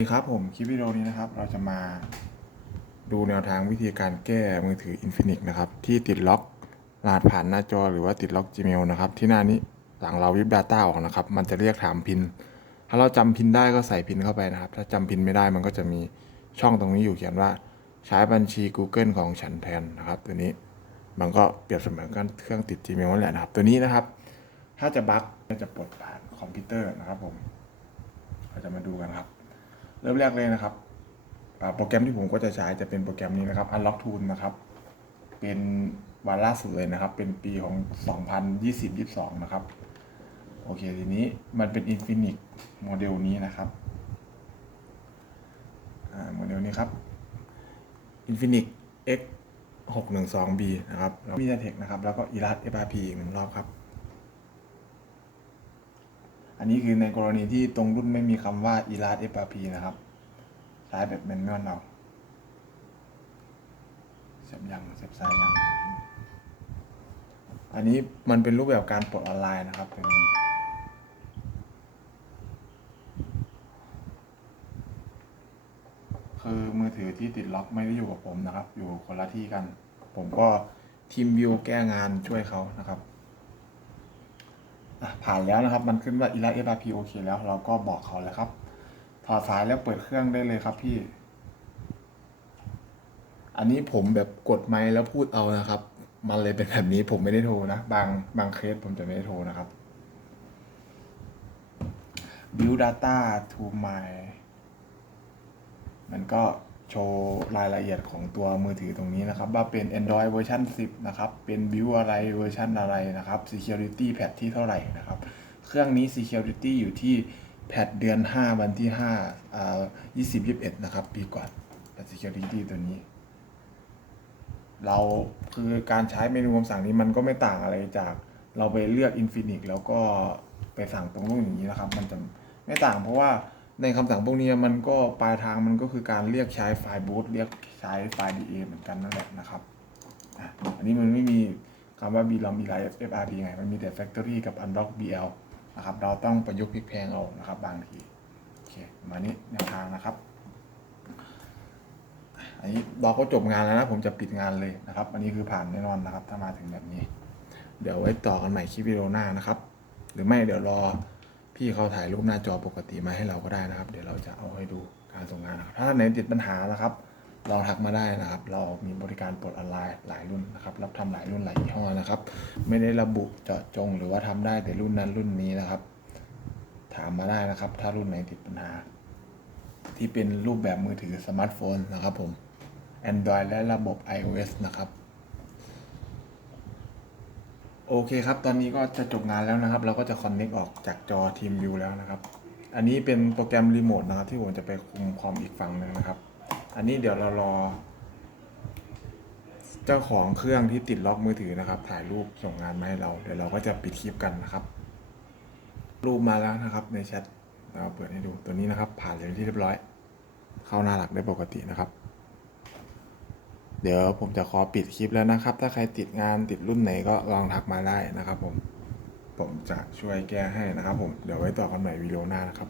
สวัสดีครับผมคลิปวิดีโอนี้นะครับ เราจะมาดูแนวทางวิธีการแก้มือถือ Infinix นะครับ ที่ติดล็อกรหัสผ่านหน้าจอหรือว่าติดล็อก Gmail นะครับ ที่หน้านี้หลังเราวิบ Data ออกนะครับ มันจะเรียกถามพิน ถ้าเราจำพินได้ก็ใส่พินเข้าไปนะครับ ถ้าจำพินไม่ได้มันก็จะมีช่องตรงนี้อยู่เขียนว่าใช้บัญชี Google ของฉันแทนนะครับ ตัวนี้มันก็เปรียบเสมือนกันเครื่องติด Gmail นั่นแหละนะครับ ตัวนี้นะครับ ถ้าจะบั๊กก็จะปลดผ่านคอมพิวเตอร์นะครับผมเราจะมาดูกันครับ เริ่มแรกเลยนะครับโปรแกรมที่ผมก็จะใช้จะเป็นโปรแกรมนี้นะครับ Unlock Tool นะครับ เป็นวันล่าสุดเลยนะครับ เป็นปีของ 2020-22 นะครับ โอเค ทีนี้มันเป็น Infinix โมเดลนี้นะครับโมเดลนี้ครับ Infinix X 612B นะครับแล้วมี Tech นะครับ แล้วก็ Eras FRP อีกหนึ่งรอบครับ อันนี้คือในกรณีที่ตรงรุ่นไม่มีคำว่า Eras FRP นะครับ ใช้แบบแมนนวลเอาเสียบยังเสียบซ้ายยัง อันนี้มันเป็นรูปแบบการปลดออนไลน์นะครับเป็นคือมือถือที่ติดล็อกไม่ได้อยู่กับผมนะครับ อยู่คนละที่กัน ผมก็ทีมวิวแก้งานช่วยเขานะครับ ผ่านแล้วนะครับ มันขึ้นว่า e r a FRP โอเคแล้ว เราก็บอกเขาแล้วครับถอดสายแล้วเปิดเครื่องได้เลยครับพี่ อันนี้ผมแบบกดไมค์แล้วพูดเอานะครับ มันเลยเป็นแบบนี้ผมไม่ได้โทรนะ บางบางเคสผมจะไม่ได้โทรนะครับ build data to my มันก็ โชว์รายละเอียดของตัวมือถือตรงนี้นะครับ ว่าเป็น Android เวอร์ชัน10 นะครับ เป็น build อะไรเวอร์ชันอะไรนะครับ security Pad ที่เท่าไหร่นะครับ เครื่องนี้ security อยู่ที่แพทเดือน 5 วันที่5อ่า2021 นะครับ ปีก่อน security ตัวนี้ เราคือการใช้เมนูคำสั่งนี้มันก็ไม่ต่างอะไรจากเราไปเลือก Infinix แล้วก็ไปสั่งตรงรุ่นอย่างนี้นะครับ มันจะไม่ต่างเพราะว่า ในคำสั่งพวกนี้มันก็ปลายทางมันก็คือการเรียกใช้ไฟล์บูตเรียกใช้ไฟล์ DA เหมือนกันนั่นแหละนะครับอันนี้มันไม่มีคำว่า b l o m b l i FRP ไง มันมีแต่ Factory กับ Unlock BL นะครับ เราต้องประยุกต์พลิกแพงเอานะครับ บางที โอเค มานี้แนวทางนะครับ อันนี้เราก็จบงานแล้วนะ ผมจะปิดงานเลยนะครับ อันนี้คือผ่านแน่นอนนะครับ ถ้ามาถึงแบบนี้ เดี๋ยวไว้ต่อกันใหม่คลิปวิดีโอหน้านะครับ หรือไม่เดี๋ยวรอ พี่เขาถ่ายรูปหน้าจอปกติมาให้เราก็ได้นะครับ เดี๋ยวเราจะเอาให้ดูการส่งงานนะครับ ถ้าไหนติดปัญหานะครับลองทักมาได้นะครับ เรามีบริการปลดออนไลน์หลายรุ่นนะครับ รับทำหลายรุ่นหลายยี่ห้อนะครับ ไม่ได้ระบุเจาะจง หรือว่าทำได้แต่รุ่นนั้นรุ่นนี้นะครับ ถามมาได้นะครับ ถ้ารุ่นไหนติดปัญหา ที่เป็นรูปแบบมือถือสมาร์ทโฟนนะครับผม Android และระบบ iOS นะครับ โอเคครับ ตอนนี้ก็จะจบงานแล้วนะครับ เราก็จะคอนเน็กออกจากจอ TeamView แล้วนะครับ อันนี้เป็นโปรแกรมรีโมทนะครับ ที่ผมจะไปคุมคอมอีกฝั่งหนึ่งนะครับ อันนี้เดี๋ยวเรารอ เจ้าของเครื่องที่ติดล็อกมือถือนะครับ ถ่ายรูปส่งงานมาให้เรา เดี๋ยวเราก็จะปิดคลิปกันนะครับ รูปมาแล้วนะครับ ในแชทเราเปิดให้ดูตัวนี้นะครับ ผ่านเลยที่เรียบร้อย เข้าหน้าหลักได้ปกตินะครับ เดี๋ยวผมจะขอปิดคลิปแล้วนะครับ ถ้าใครติดงานติดรุ่นไหนก็ลองทักมาได้นะครับผม ผมจะช่วยแก้ให้นะครับผม เดี๋ยวไว้ต่อกันใหม่วิดีโอหน้านะครับ